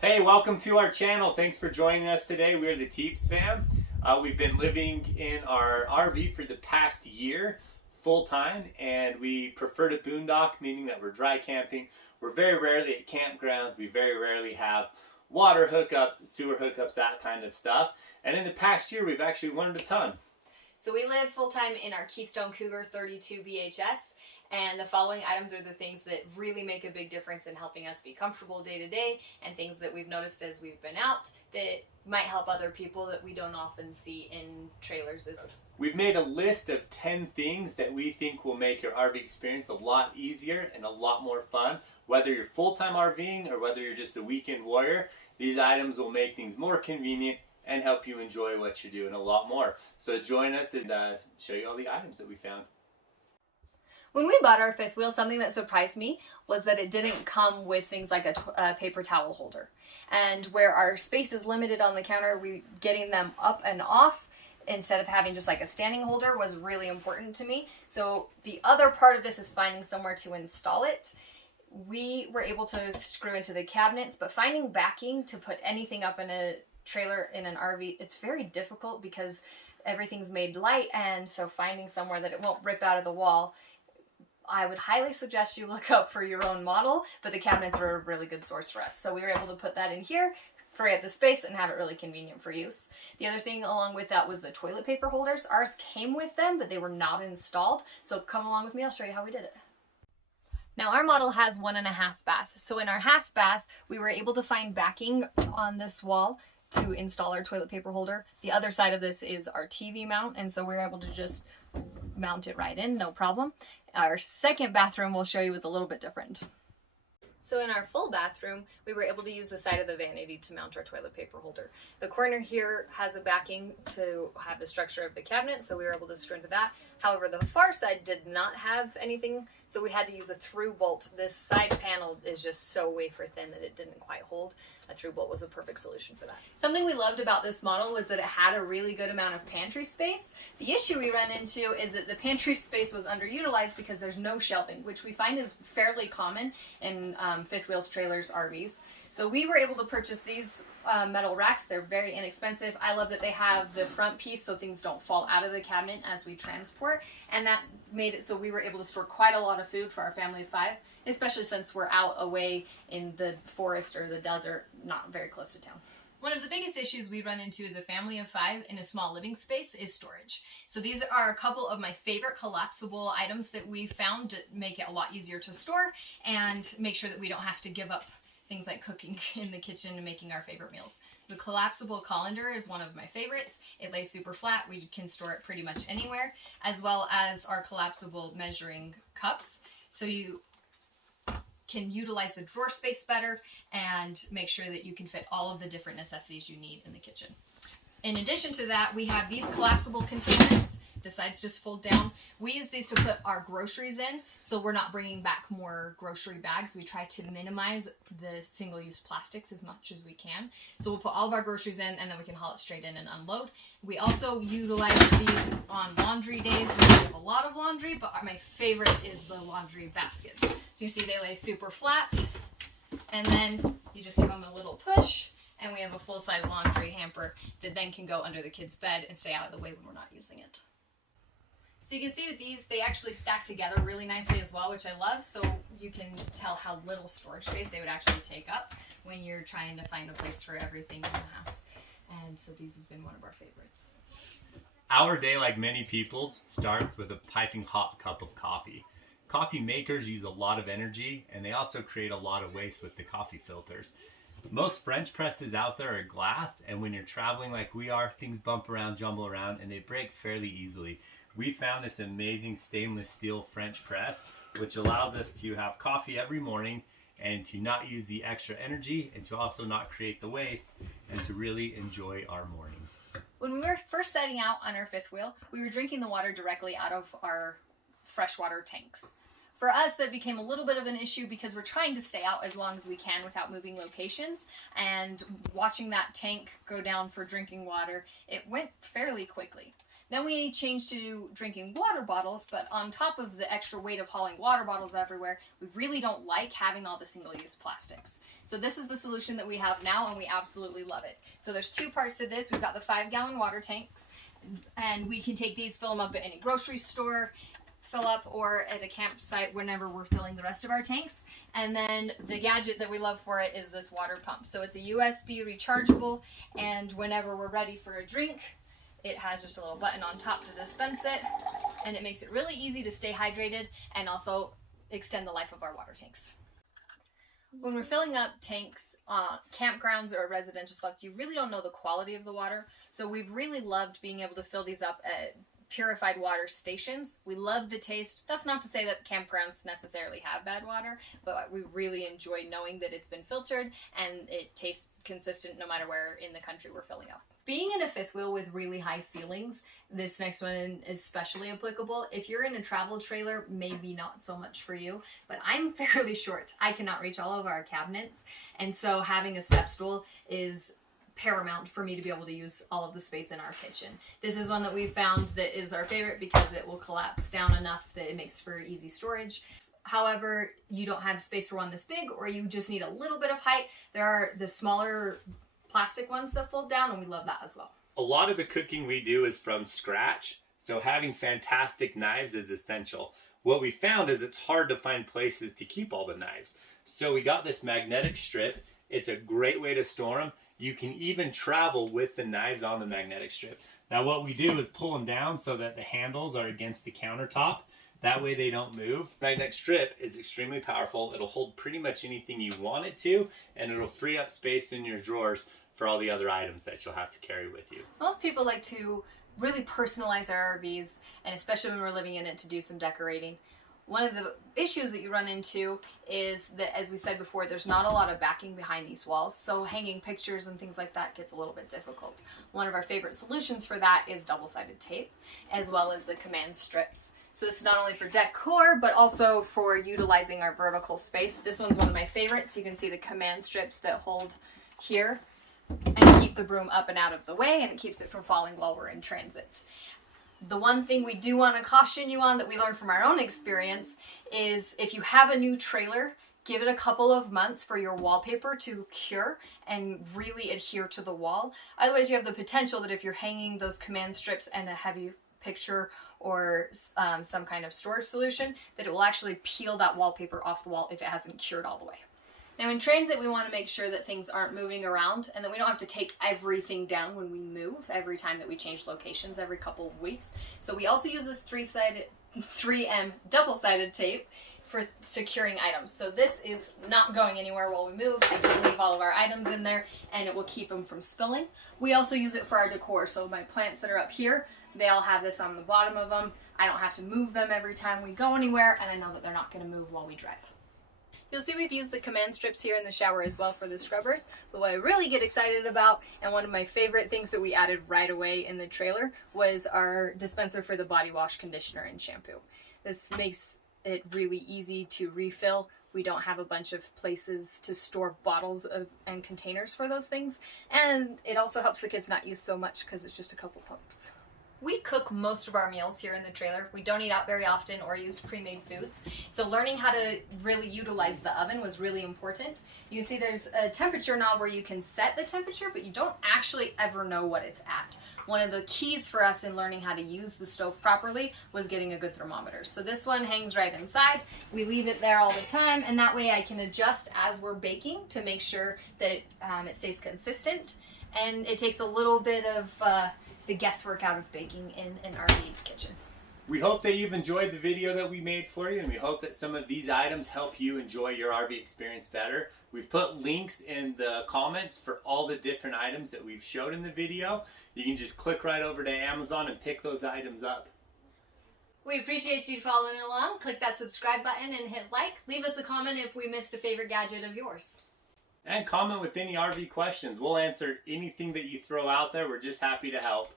Hey, welcome to our channel. Thanks for joining us today. We're the Teeps fam. We've been living in our RV for the past year full time, and we prefer to boondock, meaning that we're dry camping. We're very rarely at campgrounds. We very rarely have water hookups, sewer hookups, that kind of stuff. And in the past year, we've actually learned a ton. So we live full-time in our Keystone Cougar 32 BHS, and the following items are the things that really make a big difference in helping us be comfortable day to day, and things that we've noticed as we've been out that might help other people that we don't often see in trailers. We've made a list of 10 things that we think will make your RV experience a lot easier and a lot more fun. Whether you're full-time RVing or whether you're just a weekend warrior, these items will make things more convenient and help you enjoy what you're doing a lot more. So join us and show you all the items that we found. When we bought our fifth wheel, something that surprised me was that it didn't come with things like a paper towel holder. And where our space is limited on the counter, getting them up and off instead of having just like a standing holder was really important to me. So the other part of this is finding somewhere to install it. We were able to screw into the cabinets, but finding backing to put anything up in a trailer in an RV, it's very difficult because everything's made light, and so finding somewhere that it won't rip out of the wall, I would highly suggest you look up for your own model, but the cabinets are a really good source for us. So we were able to put that in here, free up the space, and have it really convenient for use. The other thing along with that was the toilet paper holders. Ours came with them, but they were not installed. So come along with me, I'll show you how we did it. Now our model has 1.5 baths. So in our half bath, we were able to find backing on this wall to install our toilet paper holder. The other side of this is our TV mount, and so we're able to just mount it right in, no problem. Our second bathroom we'll show you is a little bit different. So in our full bathroom, we were able to use the side of the vanity to mount our toilet paper holder. The corner here has a backing to have the structure of the cabinet, so we were able to screw into that. However, the far side did not have anything, so we had to use a through bolt. This side panel is just so wafer thin that it didn't quite hold. A through bolt was a perfect solution for that. Something we loved about this model was that it had a really good amount of pantry space. The issue we ran into is that the pantry space was underutilized because there's no shelving, which we find is fairly common in fifth wheels, trailers, RVs. So we were able to purchase these metal racks. They're very inexpensive. I love that they have the front piece so things don't fall out of the cabinet as we transport, and that made it so we were able to store quite a lot of food for our family of 5, especially since we're out away in the forest or the desert, not very close to town. One of the biggest issues we run into as a family of 5 in a small living space is storage. So these are a couple of my favorite collapsible items that we found to make it a lot easier to store and make sure that we don't have to give up things like cooking in the kitchen and making our favorite meals. The collapsible colander is one of my favorites. It lays super flat. We can store it pretty much anywhere, as well as our collapsible measuring cups. So you can utilize the drawer space better and make sure that you can fit all of the different necessities you need in the kitchen. In addition to that, we have these collapsible containers. The sides just fold down. We use these to put our groceries in, so we're not bringing back more grocery bags. We try to minimize the single-use plastics as much as we can. So we'll put all of our groceries in, and then we can haul it straight in and unload. We also utilize these on laundry days when we have a lot of laundry, but my favorite is the laundry baskets. So you see they lay super flat, and then you just give them a little push, and we have a full-size laundry hamper that then can go under the kids' bed and stay out of the way when we're not using it. So you can see with these, they actually stack together really nicely as well, which I love. So you can tell how little storage space they would actually take up when you're trying to find a place for everything in the house. And so these have been one of our favorites. Our day, like many people's, starts with a piping hot cup of coffee. Coffee makers use a lot of energy, and they also create a lot of waste with the coffee filters. Most French presses out there are glass, and when you're traveling like we are, things bump around, jumble around, and they break fairly easily. We found this amazing stainless steel French press, which allows us to have coffee every morning and to not use the extra energy, and to also not create the waste, and to really enjoy our mornings. When we were first setting out on our fifth wheel, we were drinking the water directly out of our freshwater tanks. For us, that became a little bit of an issue because we're trying to stay out as long as we can without moving locations, and watching that tank go down for drinking water, it went fairly quickly. Then we changed to drinking water bottles, but on top of the extra weight of hauling water bottles everywhere, we really don't like having all the single-use plastics. So this is the solution that we have now, and we absolutely love it. So there's two parts to this. We've got the 5-gallon water tanks, and we can take these, fill them up at any grocery store, fill up, or at a campsite whenever we're filling the rest of our tanks. And then the gadget that we love for it is this water pump. So it's a USB rechargeable, and whenever we're ready for a drink, it has just a little button on top to dispense it, and it makes it really easy to stay hydrated and also extend the life of our water tanks. When we're filling up tanks on campgrounds or residential spots, you really don't know the quality of the water. So we've really loved being able to fill these up at purified water stations. We love the taste. That's not to say that campgrounds necessarily have bad water, but we really enjoy knowing that it's been filtered and it tastes consistent no matter where in the country we're filling up. Being in a fifth wheel with really high ceilings, this next one is especially applicable. If you're in a travel trailer, maybe not so much for you, but I'm fairly short. I cannot reach all of our cabinets, and so having a step stool is paramount for me to be able to use all of the space in our kitchen. This is one that we found that is our favorite because it will collapse down enough that it makes for easy storage. However, you don't have space for one this big, or you just need a little bit of height, there are the smaller plastic ones that fold down, and we love that as well. A lot of the cooking we do is from scratch, so having fantastic knives is essential. What we found is it's hard to find places to keep all the knives. So we got this magnetic strip. It's a great way to store them. You can even travel with the knives on the magnetic strip. Now what we do is pull them down so that the handles are against the countertop. That way they don't move. Magnetic strip is extremely powerful. It'll hold pretty much anything you want it to, and it'll free up space in your drawers for all the other items that you'll have to carry with you. Most people like to really personalize their RVs, and especially when we're living in it, to do some decorating. One of the issues that you run into is that, as we said before, there's not a lot of backing behind these walls, so hanging pictures and things like that gets a little bit difficult. One of our favorite solutions for that is double-sided tape, as well as the command strips. So this is not only for decor, but also for utilizing our vertical space. This one's one of my favorites. You can see the command strips that hold here and keep the broom up and out of the way, and it keeps it from falling while we're in transit. The one thing we do want to caution you on that we learned from our own experience is if you have a new trailer, give it a couple of months for your wallpaper to cure and really adhere to the wall. Otherwise, you have the potential that if you're hanging those command strips and a heavy picture or some kind of storage solution, that it will actually peel that wallpaper off the wall if it hasn't cured all the way. Now in transit, we want to make sure that things aren't moving around and that we don't have to take everything down when we move every time that we change locations every couple of weeks. So we also use this 3M double-sided tape for securing items. So this is not going anywhere while we move. I can leave all of our items in there and it will keep them from spilling. We also use it for our decor. So my plants that are up here, they all have this on the bottom of them. I don't have to move them every time we go anywhere, and I know that they're not going to move while we drive. You'll see we've used the command strips here in the shower as well for the scrubbers, but what I really get excited about, and one of my favorite things that we added right away in the trailer, was our dispenser for the body wash, conditioner, and shampoo. This makes it really easy to refill. We don't have a bunch of places to store bottles and containers for those things, and it also helps the kids not use so much because it's just a couple pumps. We cook most of our meals here in the trailer. We don't eat out very often or use pre-made foods. So learning how to really utilize the oven was really important. You can see there's a temperature knob where you can set the temperature, but you don't actually ever know what it's at. One of the keys for us in learning how to use the stove properly was getting a good thermometer. So this one hangs right inside. We leave it there all the time, and that way I can adjust as we're baking to make sure that it stays consistent. And it takes a little bit of the guesswork out of baking in an RV kitchen. We hope that you've enjoyed the video that we made for you, and we hope that some of these items help you enjoy your RV experience better. We've put links in the comments for all the different items that we've showed in the video. You can just click right over to Amazon and pick those items up. We appreciate you following along. Click that subscribe button and hit like. Leave us a comment if we missed a favorite gadget of yours. And comment with any RV questions. We'll answer anything that you throw out there. We're just happy to help.